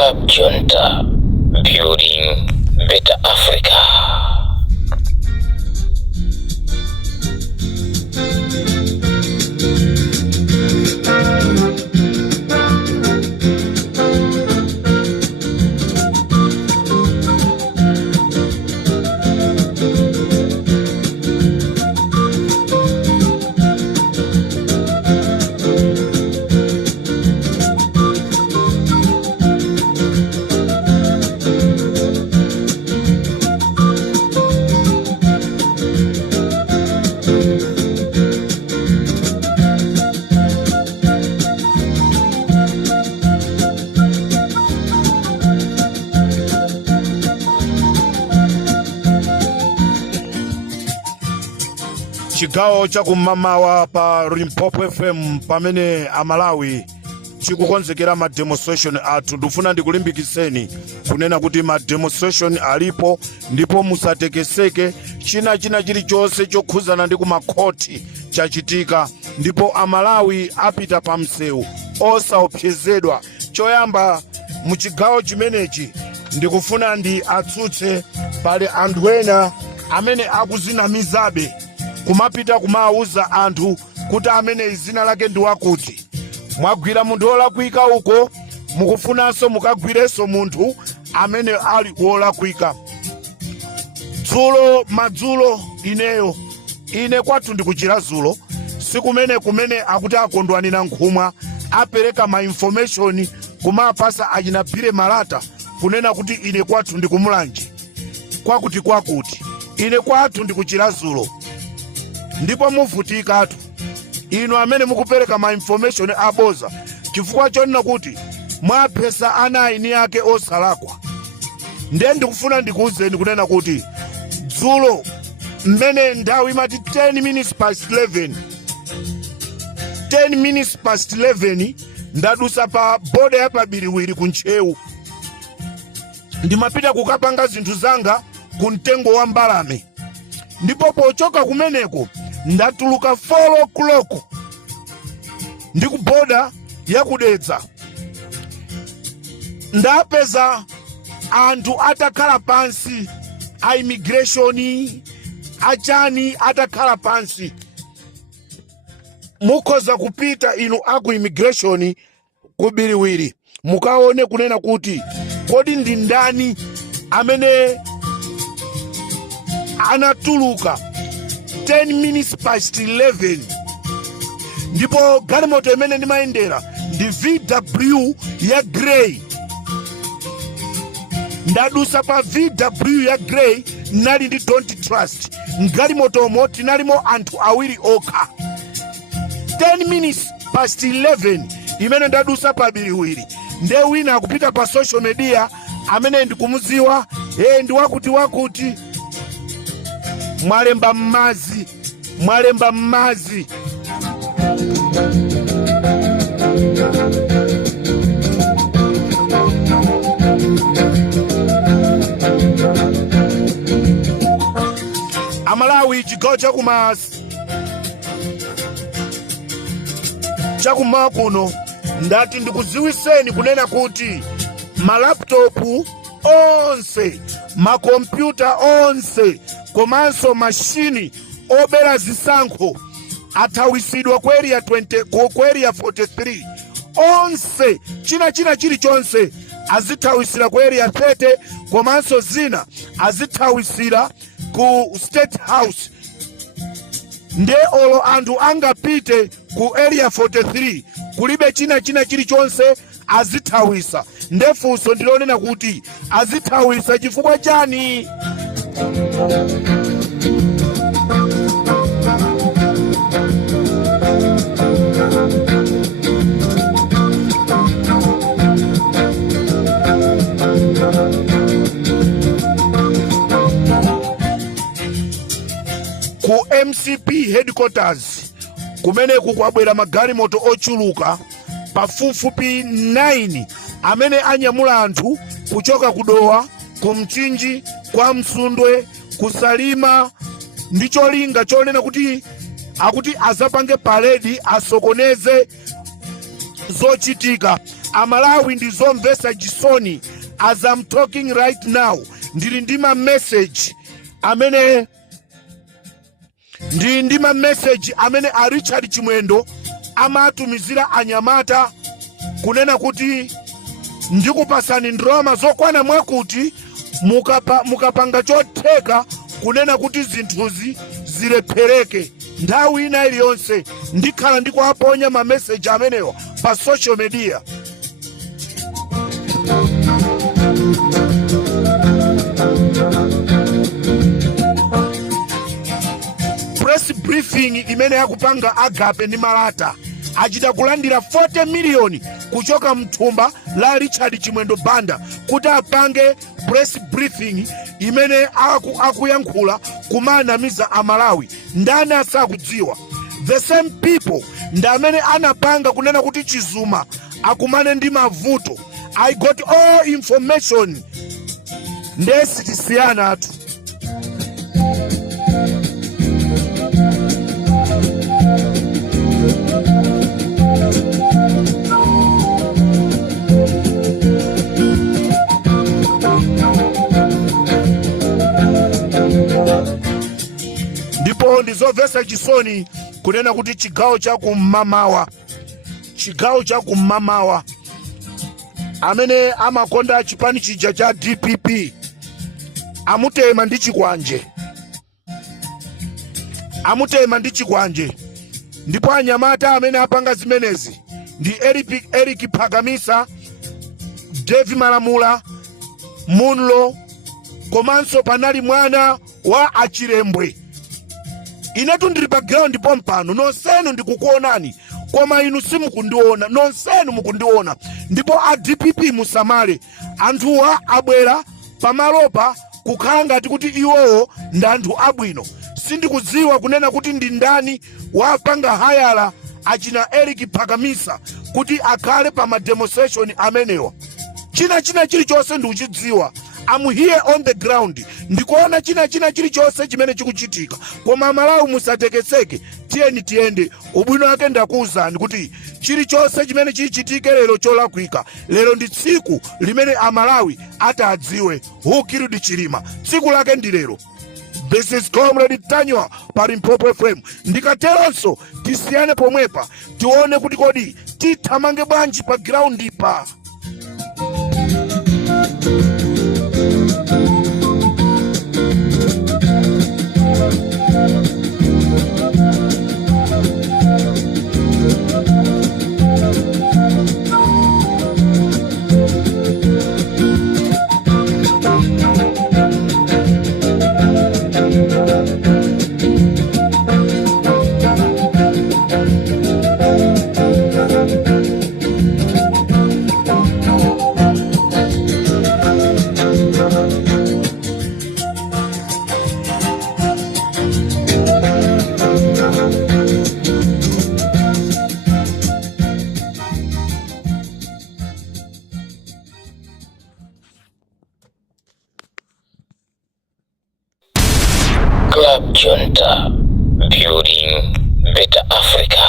Club Junta, building better Africa. Chigawo chakumamawa pa Limpopo FM pamene Amalawi chikukonzekera ma demonstration athu. Ndifuna ndikulimbikitseni kunena kuti ma demonstration alipo, ndipo musatekeseke. China chilichonse chokhuzana ndi kumakhoti chachitika, ndipo Amalawi apita pa msewu osaopsezedwa. Choyamba muchigawo chimenechi ndikufuna ndi atsutse pali anthu ena amene akuzinamizabe kumapita kumauza anthu kuti amene zina lake ndi wakuti. Mwagwira munthu wolakwika uko, mukufunanso mukagwirenso munthu amene ali wolakwika. Madzulo ine kwathu ndikuchira zulo, kumene akuti akondwanira nkhumwa apereka ma information kumapasa achinapire malata kunena kuti ine kwathu ndikumulanje kwakuti. Ine kwathu ndikuchira zulo, ndipo muvutikatu inu amene mukupereka ma information aboza, chifukwa chonena kuti mwapesa ana ini yake osalakwa. Ndiye ndikufuna ndikuuzeni kunena kuti dzulo mmene nthawi imati 10 minutes past 11 ndadusa pa boda ya pabiriwiri kunchewu, ndimapita kukapanga zinthu zanga ku mtengo wa mbalame. Ndipo pochoka kumeneko ndatuluka 4 o'clock ndi ku boda ya kudedza, ndapeza anthu atakhala pansi, a immigration achani atakhala pansi. Mukhoza kupita inu aku immigration kubiriwiri mukaone kunena kuti kodi ndi ndani amene anatuluka 10 minutes past 11. Ndipo galimoto imene ndimayendera ndi VW ya grey. Ndadusa pa VW ya grey nali ndi don't trust. Galimoto omo tinalimo anthu awiri okha. 10 minutes past 11 imene ndadusa pa biriwiri. Nde wina akupita pa social media amene ndikumuziwa, ndi wakuti. Mwalemba mmazi. Amalawi chigawo chakumawa kuno ndati ndikuziwiseni kunena kuti malaptopu onse, makompyuta onse, komanso mashini obera zisankho athawisidwa ku area 43. Onse china chilichonse azithawisira ku area 30, komanso zina azithawisira ku State House. Nde olo anthu angapite ku area 43 kulibe china chilichonse azithawisa. Ndefunso ndilonena kuti azithawisa chifukwa chani? Ku MCP headquarters kumene kukwabwera magalimoto ochuluka pafupifupi 9 amene anyamula anthu kuchoka kudowa, ku Mchinji, kwa Msundwe, kusalima, ndi cholinga chonena kuti akuti azapange paredi asokoneze zochitika. Amalawi ndizomvesa chisoni. As I'm talking right now, ndili ndima message amene a Richard Chimwendo amatumizira anyamata kunena kuti ndikupasani ndalama zokwana mwakuti mukapanga chotheka kunena kuti zinthuzi zilephereke. Nthawi ina iliyonse ndikhala ndikuaponya ma message amenewa pa social media. Press briefing imene yakupanga Agape ndi Malata achita kulandira 40 miliyoni kuchoka mthumba la Richard Chimwendo Banda kuti apange press briefing imene akuyankhula kumanamiza Amalawi. Ndani asakudziwa? The same people ndi amene anapanga kunena kuti Chizuma akumane ndi mavuto. I got all information. Ndesi tisiyana atu. Ndipo ndizomvesa chisoni kunena kuti chigawo cha kumamawa amene amakonda chipani chija cha DPP amutema ndi chikwanje. Ndipo anyamata amene apanga zimenezi ndi Eric Pagamisa, Devi Malamula, Munlo, komanso panali mwana wa Achirembwe. Inetu ndili background pompano, nonsenu ndikukuonani, koma inu simukundiona, nonsenu mukundiona. Ndipo a DPP musamale, anthuwa abwera pamalopa kukhala ngati kuti iwowo ndi anthu abwino. Sindikudziwa kunena kuti ndi ndani wapanga hayala achina Eric Pagamisa kuti akhale pa ma demonstration amenewa. China chilichonse ndikuchidziwa. I'm here on the ground. Ndikuona china chilichonse chimene chikuchitika. Koma Malawi musatekeseke, tiyende. Ubwino wake ndakuwuzani kuti chilichonse chimene chichitike lero cholakwika. Lero ndi tsiku limene Amalawi atadziwe who killed Chilima. Tsiku lake ndi lero. This is Comrade Tanywa pa Limpopo FM. Ndikateronso tisiyane pomwepa tione kuti kodi tithamange bwanji pa ground pa. Club Junta, building better Africa.